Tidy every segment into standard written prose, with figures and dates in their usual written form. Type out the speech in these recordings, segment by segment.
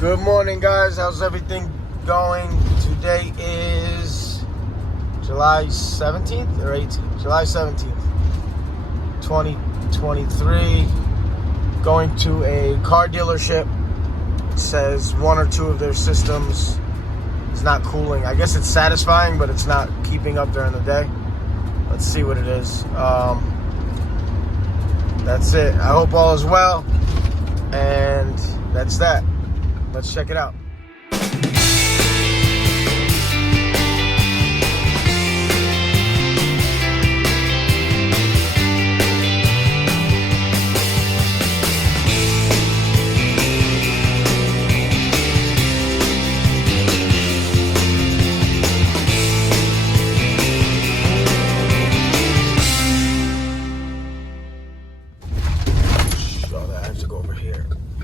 Good morning, guys. How's everything going? Today is July 17th or 18th? July 17th, 2023. Going to a car dealership. It says one or two of their systems is not cooling. I guess it's satisfying, but it's not keeping up during the day. Let's see what it is. That's it. I hope all is well. And that's that. Let's check it out.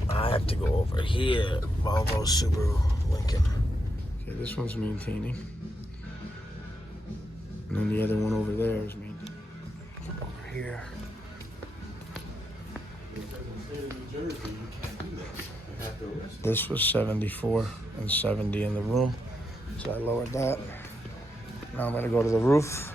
I have to go over here. Volvo, Subaru, Lincoln. Okay, this one's maintaining. And then the other one over there is maintaining. Over here. This was 74 and 70 in the room. So I lowered that. Now I'm going to go to the roof.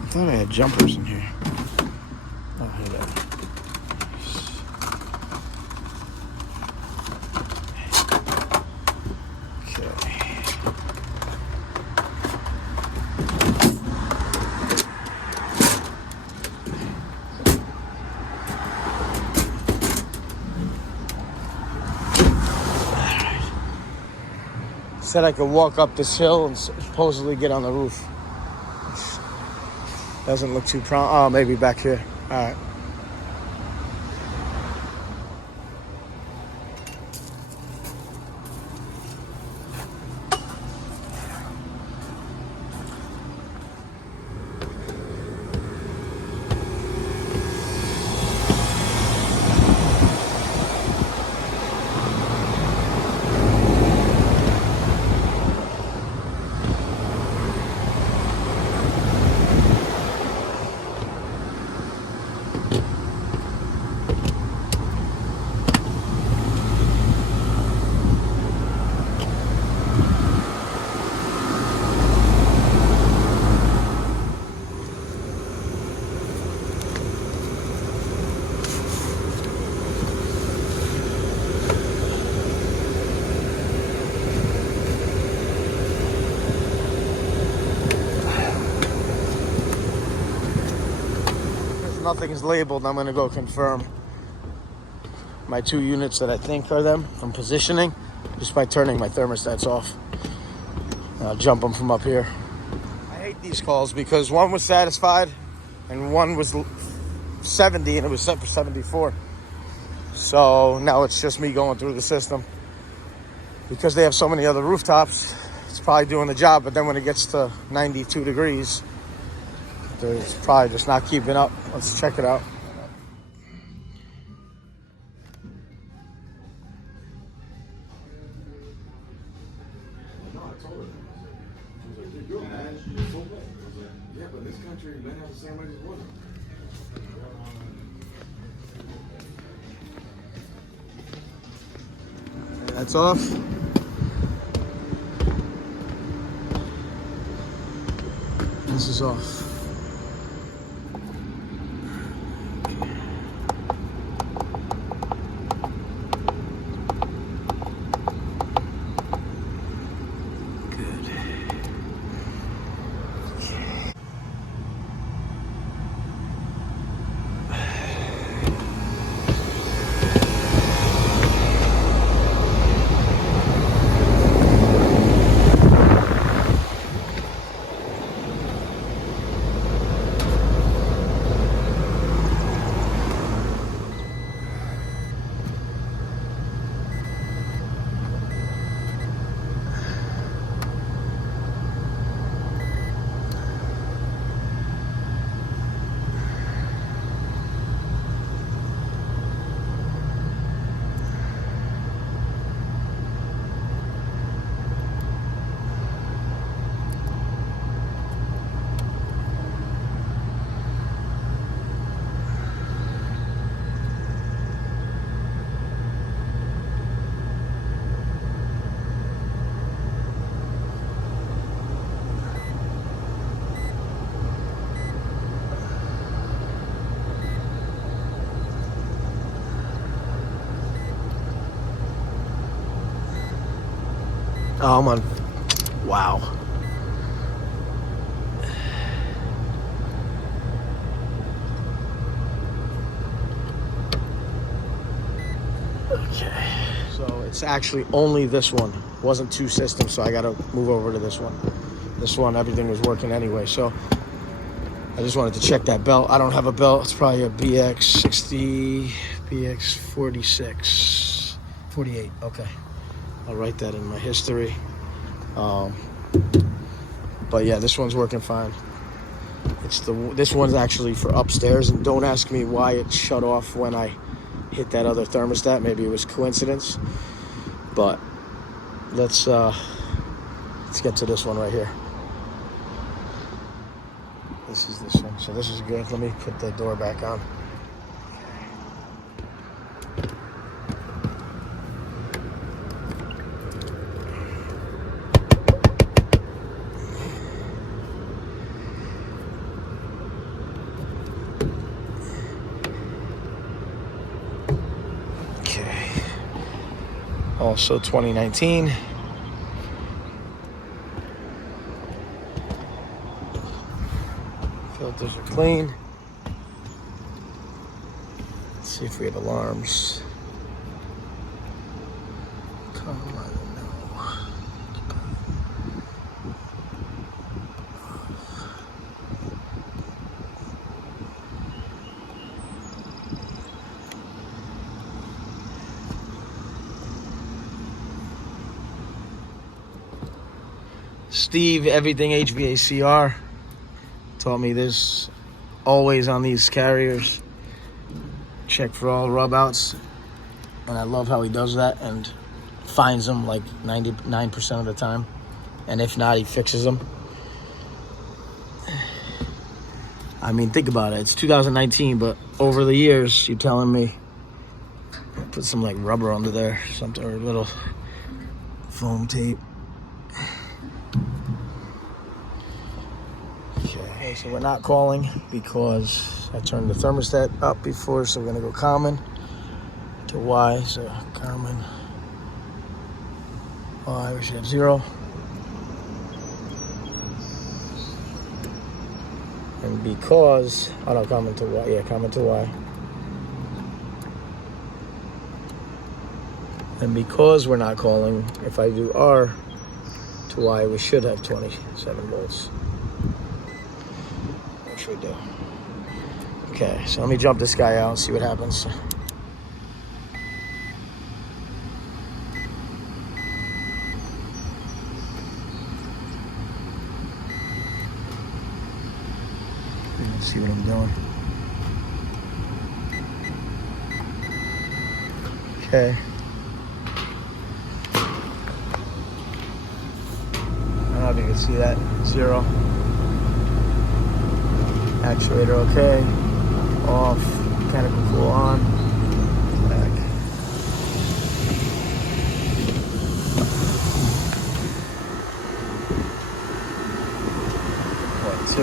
I thought I had jumpers in here. Oh, here they are. Okay. Alright. Said I could walk up this hill and supposedly get on the roof. Doesn't look too oh, maybe back here. All right. Nothing is labeled. I'm going to go confirm my two units that I think are them from positioning just by turning my thermostats off. I'll jump them from up here. I hate these calls because one was satisfied and one was 70 and it was set for 74. So now it's just me going through the system. Because they have so many other rooftops, it's probably doing the job, but then when it gets to 92 degrees, it's probably just not keeping up. Let's check it out. Yeah, but this country, men have the same rights as women. That's off. This is off. Oh, I'm on. Wow. Okay. So it's actually only this one. It wasn't two systems, so I got to move over to this one. This one, everything was working anyway. So I just wanted to check that belt. I don't have a belt. It's probably a BX60, BX46, 48. Okay. I'll write that in my history. But yeah, this one's working fine. This one's actually for upstairs, and don't ask me why it shut off when I hit that other thermostat. Maybe it was coincidence, but let's get to this one right here. This is this one, so this is good. Let me put the door back on. Also 2019. Filters are clean. Let's see if we have alarms. Come on, no. Steve, everything HVACR, taught me this always on these carriers. Check for all rub outs. And I love how he does that and finds them like 99% of the time. And if not, he fixes them. I mean, think about it. It's 2019, but over the years, you're telling me put some like rubber under there, something, or a little foam tape. Okay, so we're not calling because I turned the thermostat up before, so we're gonna go common to Y. So common Y, we should have 0. And because, oh no, common to Y, yeah, common to Y. And because we're not calling, if I do R to Y, we should have 27 volts. Which we do. Okay, so let me jump this guy out and see what happens. Let's see what I'm doing. Okay. I don't know if you can see that. 0. Actuator okay. Off. Mechanical cool on. Back. What, 2?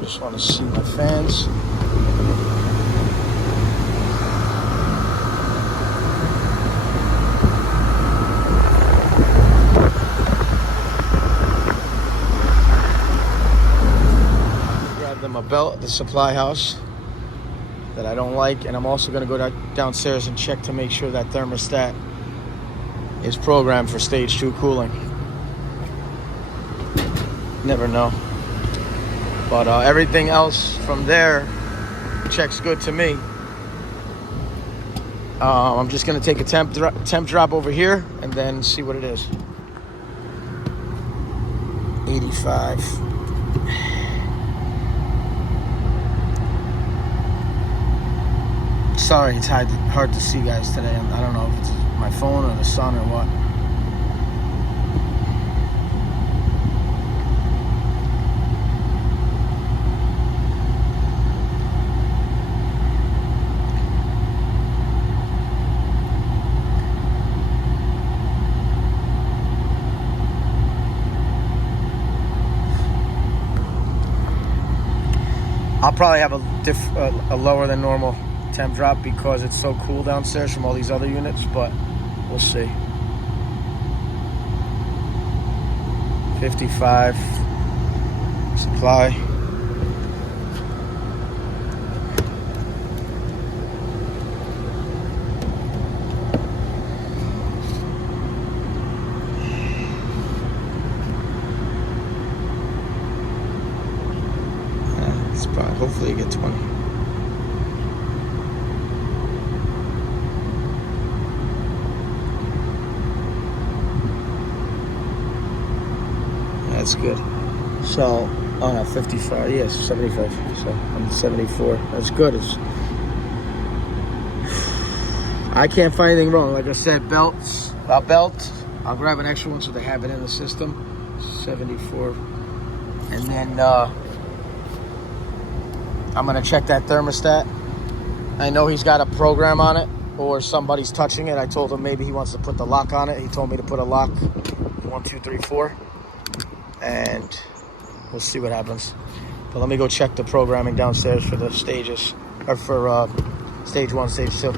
Just want to see my fans. Grab them a belt at the supply house that I don't like, and I'm also going to go downstairs and check to make sure that thermostat is programmed for stage 2 cooling. Never know. But everything else from there checks good to me. I'm just gonna take a temp drop over here and then see what it is. 85. Sorry, it's hard to see guys today. I don't know if it's My phone or the sun or what? I'll probably have a lower than normal temp drop because it's so cool downstairs from all these other units, but we'll see. 55 supply. Hopefully you get 20. That's good. So, 55, yes, 75. So I'm 74. That's good. I can't find anything wrong. Like I said, belt. I'll grab an extra one so they have it in the system. 74. And then I'm going to check that thermostat. I know he's got a program on it or somebody's touching it. I told him maybe he wants to put the lock on it. He told me to put a lock. 1, 2, 3, 4. And we'll see what happens. But let me go check the programming downstairs for the stages. Or for stage 1, stage 2.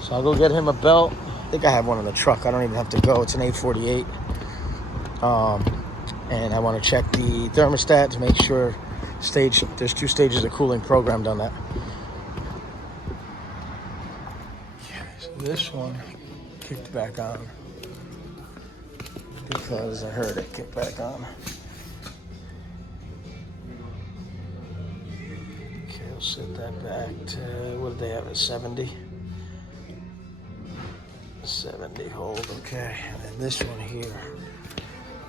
So I'll go get him a belt. I think I have one in the truck. I don't even have to go. It's an 848. And I want to check the thermostat to make sure there's 2 stages of cooling programmed on that. Okay, so this one kicked back on because I heard it kick back on. Okay, we'll set that back to, what did they have, a 70? 70 hold, okay. And then this one here,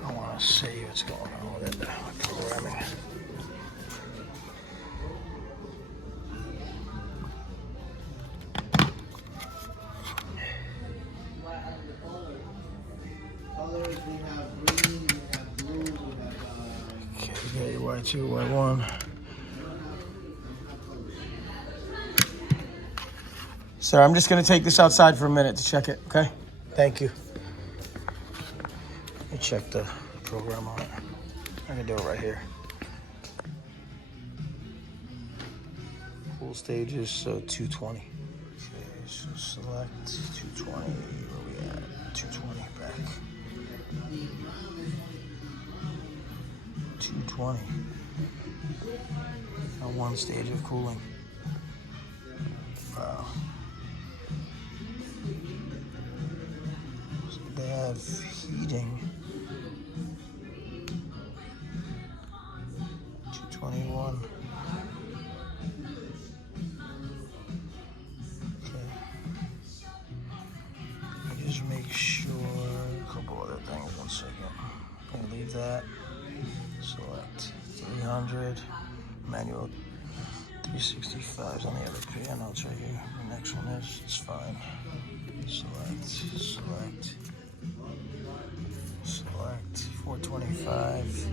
I want to see what's going on with it, programming. Okay, you got your Y2, Y1. Sir, I'm just going to take this outside for a minute to check it, okay? Thank you. Let me check the program on it. I can do it right here. Full stages, so 220. Okay, so select 220. Where we at? 220 back. 220. Now 1 stage of cooling. Wow. So they have heating. 221. Okay. Let me just make sure a couple other things. 1 second. I'm gonna leave that. Select 300. Manual 365 is on the other piano. It's right here. The next one is. It's fine. Select 425.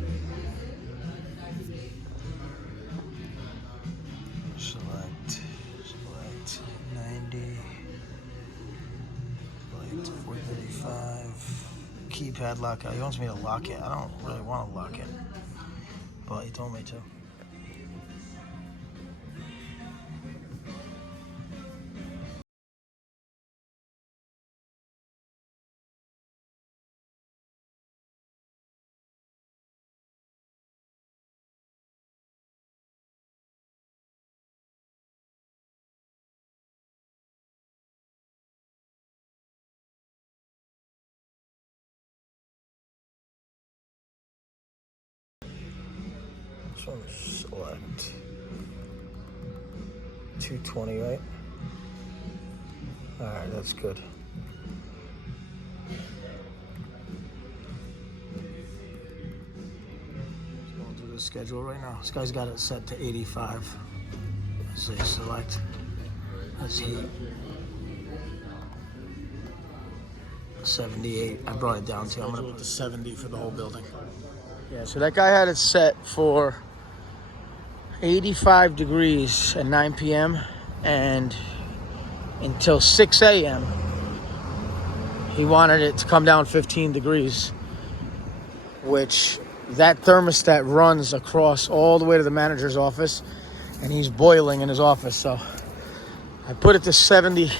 Select 90. Select 435. Keypad lock. He wants me to lock it. I don't really want to lock it, but he told me to. So select 220, right? All right, that's good. the schedule right now. This guy's got it set to 85. Let's say select. Let's heat. 78. I brought it down to. I'm gonna put the 70 for the whole building. Yeah, so that guy had it set for 85 degrees at 9 p.m. and until 6 a.m. he wanted it to come down 15 degrees, which that thermostat runs across all the way to the manager's office, and he's boiling in his office. So I put it to 74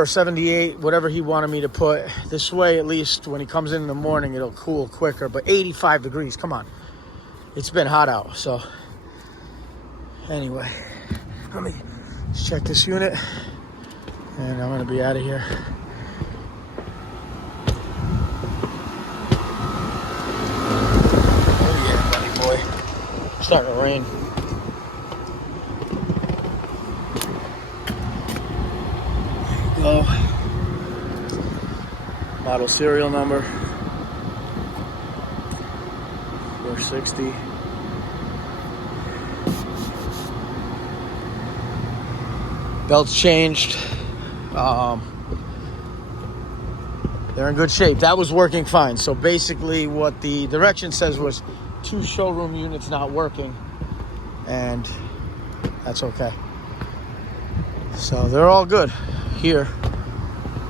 or 78, whatever he wanted me to put. This way, at least when he comes in the morning, it'll cool quicker. But 85 degrees, come on. It's been hot out. So anyway, let me just check this unit, and I'm gonna be out of here. Oh yeah, buddy boy. It's starting to rain. There you go. Model serial number 460. Belts changed. They're in good shape. That was working fine. So basically what the direction says was 2 showroom units not working, and that's okay. So they're all good. Here,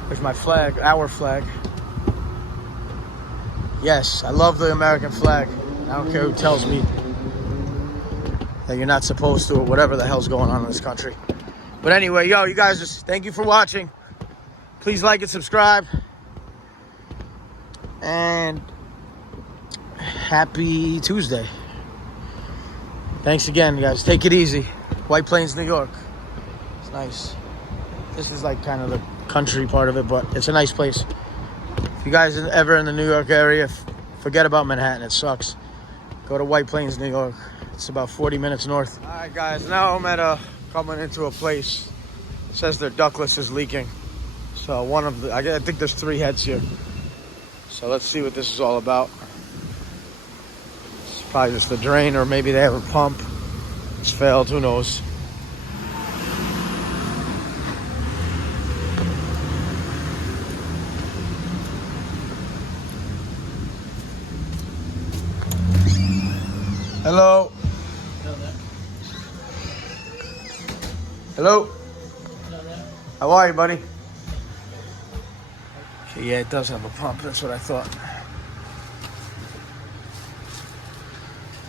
there's my flag, our flag. Yes, I love the American flag. I don't care who tells me that you're not supposed to, or whatever the hell's going on in this country. But anyway, yo, you guys, just thank you for watching. Please like and subscribe. And happy Tuesday. Thanks again, guys. Take it easy. White Plains, New York. It's nice. This is like kind of the country part of it, but it's a nice place. If you guys are ever in the New York area, forget about Manhattan. It sucks. Go to White Plains, New York. It's about 40 minutes north. All right, guys. Now I'm coming into a place. It says their ductless is leaking. So one of the, I think there's 3 heads here. So let's see what this is all about. It's probably just the drain, or maybe they have a pump. It's failed. Who knows? Hello. Hello. How are you, buddy? Okay, yeah, it does have a pump. That's what I thought.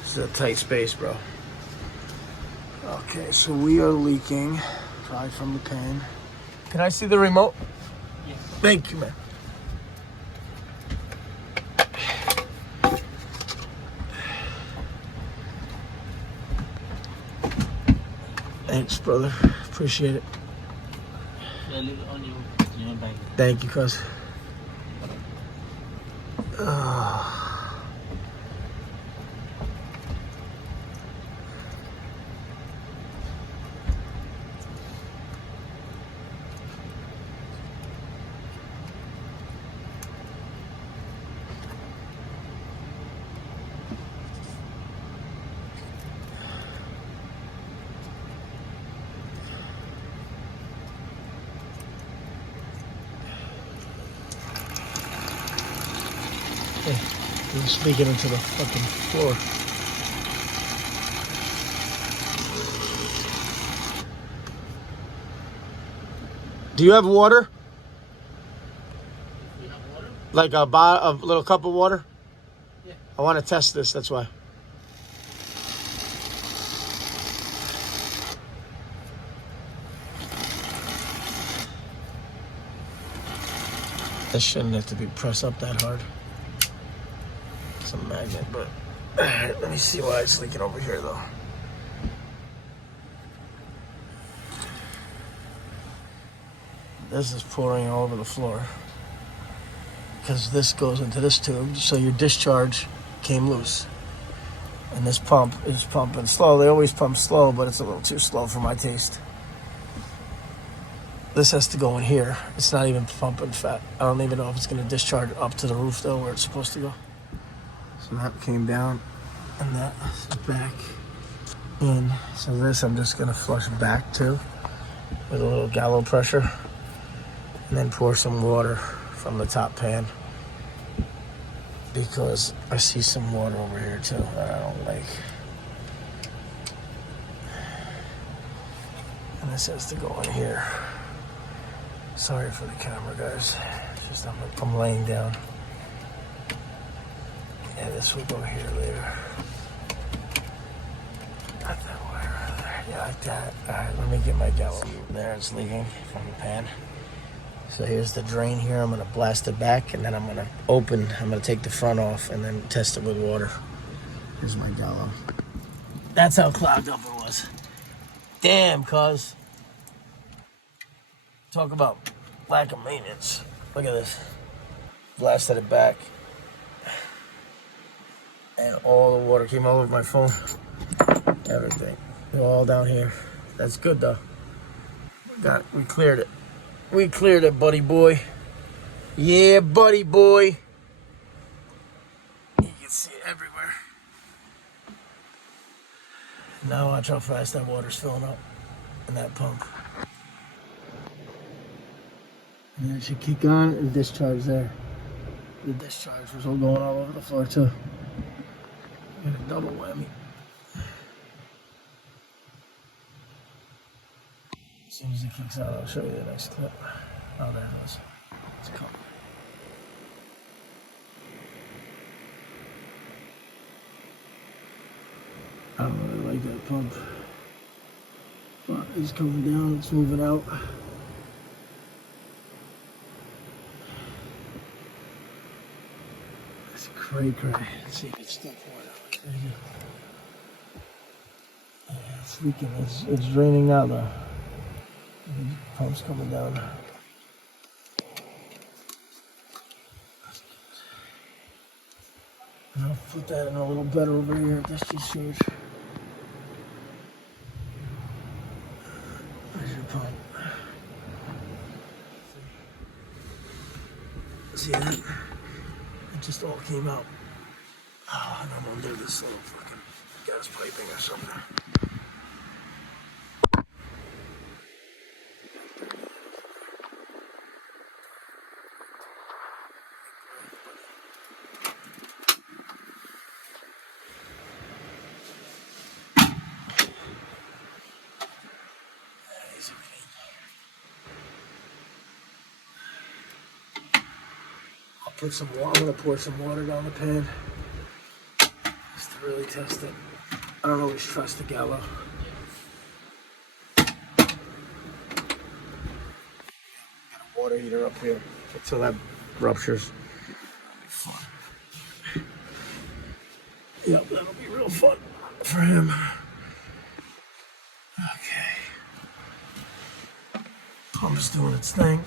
This is a tight space, bro. Okay, so we are leaking, probably from the pan. Can I see the remote? Yes. Thank you, man. Thanks, brother. Appreciate it. Thank you, cuz. Hey, you're speaking into the fucking floor. Do you have water? You have water? Like a little cup of water? Yeah. I want to test this, that's why. This shouldn't have to be pressed up that hard. It's a magnet, but alright, let me see why it's leaking over here though. This is pouring all over the floor because this goes into this tube, so your discharge came loose. And this pump is pumping slow. They always pump slow, but it's a little too slow for my taste. This has to go in here. It's not even pumping fat. I don't even know if it's going to discharge up to the roof though, where it's supposed to go. So And that came down, and that is back in. So this I'm just gonna flush back to with a little gallo pressure, and then pour some water from the top pan, because I see some water over here too that I don't like. And this has to go in here. Sorry for the camera, guys. It's just I'm laying down. Yeah, this will go here later. Not that way, right there. Yeah, like that. Alright, let me get my gallo. There, it's leaking from the pan. So here's the drain here. I'm gonna blast it back, and then I'm gonna take the front off and then test it with water. Here's my gallo. That's how clogged up it was. Damn, cuz. Talk about lack of maintenance. Look at this. Blasted it back. And all the water came all over my phone. Everything. All down here. That's good though. We cleared it. We cleared it, buddy boy. Yeah, buddy boy. You can see it everywhere. Now watch how fast that water's filling up in that pump. And it should kick on and discharge there. The discharge was all going all over the floor too. Got a double whammy. As soon as it kicks out, I'll show you the next clip. Oh, there it is. It's coming. I don't really like that pump. But it's coming down, it's moving out. It's cray. Let's see if it's still pouring out. There you go. Yeah, it's leaking. It's draining out though. The pump's coming down. And I'll put that in a little better over here. That's just huge. There's your pump. See that? It just all came out. Oh, and I'm under this little fucking gas piping or something. I'm gonna pour some water down the pan just to really test it. I don't always trust the gallo. Got a water heater up here until that ruptures. That'll be fun. Yep, that'll be real fun for him. Okay. Pump's doing its thing.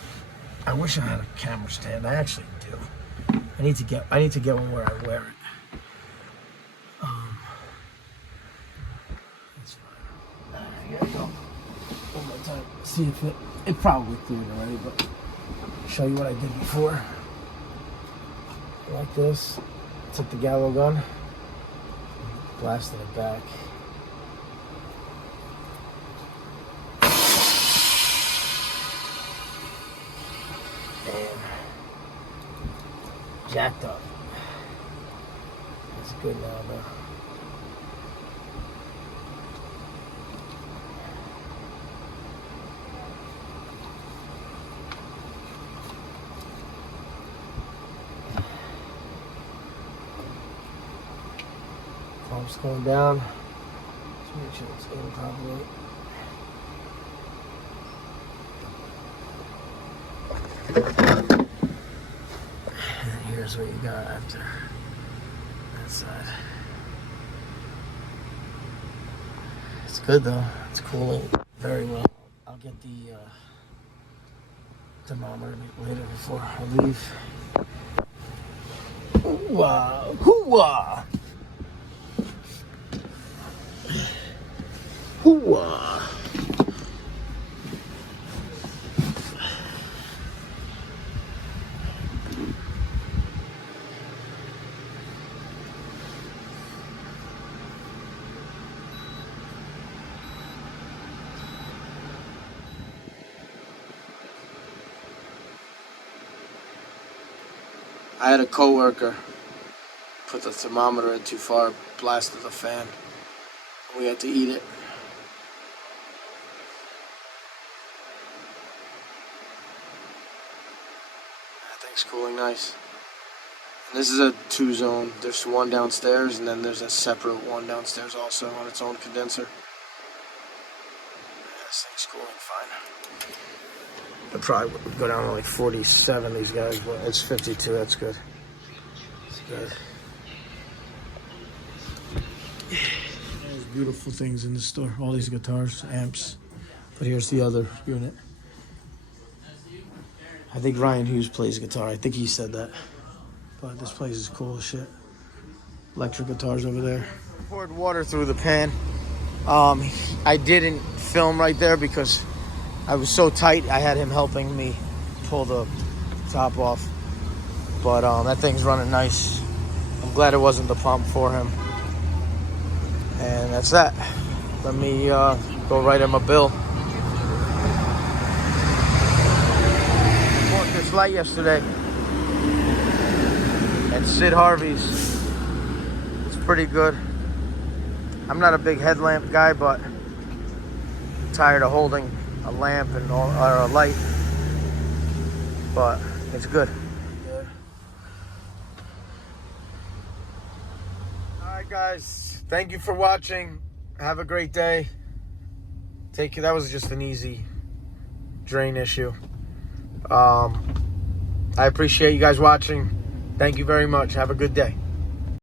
I wish I had a camera stand. I actually do. I need to get one where I wear it. That's fine. Here I go. One more time. See if it probably cleared already, but I'll show you what I did before. Like this. Took the gallo gun, blasted it back. Jacked up. It's good now, though. Pump's going down. Let's make sure it's in properly. Here's what you got after that side. It's good though. It's cooling very well. I'll get the thermometer later before I leave. Hoo-wah! Hoo-wah! Hoo-wah! I had a coworker put the thermometer in too far, blasted the fan. We had to eat it. That thing's cooling nice. And this is a 2-zone. There's one downstairs, and then there's a separate one downstairs also on its own condenser. Yeah, this thing's cooling fine. It probably would go down to like 47, these guys, but it's 52. That's good. It's good. There's beautiful things in the store. All these guitars, amps. But here's the other unit. I think Ryan Hughes plays guitar. I think he said that. But this place is cool as shit. Electric guitars over there. Poured water through the pan. I didn't film right there because I was so tight. I had him helping me pull the top off. But that thing's running nice. I'm glad it wasn't the pump for him. And that's that. Let me go write him a bill. I bought this light yesterday at Sid Harvey's. It's pretty good. I'm not a big headlamp guy, but I'm tired of holding a lamp and or a light. But it's good. Alright guys, thank you for watching. Have a great day. Take care. That was just an easy drain issue. I appreciate you guys watching. Thank you very much. Have a good day.